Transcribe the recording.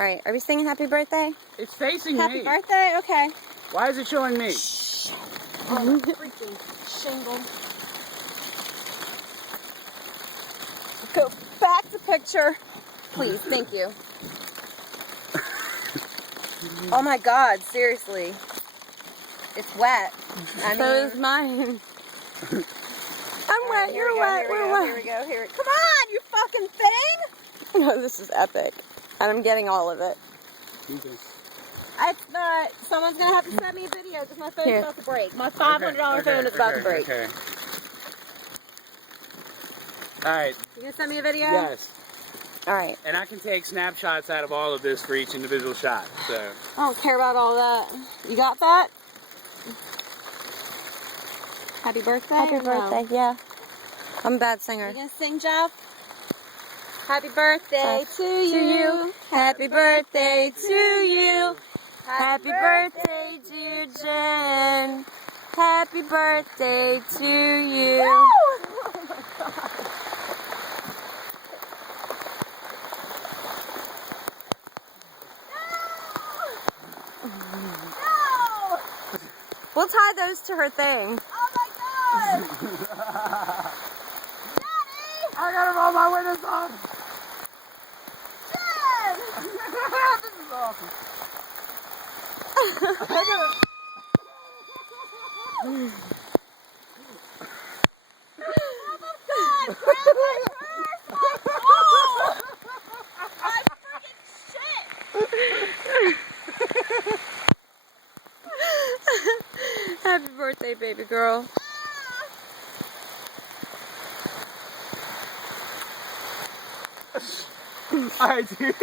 Alright, are we singing happy birthday? It's facing Happy me. birthday? Okay. Why is it showing me? Shh. Oh, freaking shingle. Go back to picture. Please, thank you. Oh my god, seriously. It's wet. I mean, so is mine. I'm wet, you're wet, we're wet. Here we go, here we go. Come on, you fucking thing! No, this is epic. And I'm getting all of it. Someone's gonna have to send me a video because my phone's about to break. My $500 phone is about to break. Okay. Alright. You gonna send me a video? Yes. Alright. And I can take snapshots out of all of this for each individual shot, so. I don't care about all that. You got that? Happy birthday? Happy birthday, yeah. I'm a bad singer. You gonna sing, Jeff? Happy birthday to you. Happy birthday to you. Happy birthday, dear Jen. Happy birthday to you. No! Oh my God. No! We'll tie those to her thing. Oh my God! Daddy! I gotta roll my windows on! Jen! This is awesome. Oh my God! Grab my purse! Oh! My freaking shit! Happy birthday, baby girl. Alright, dude.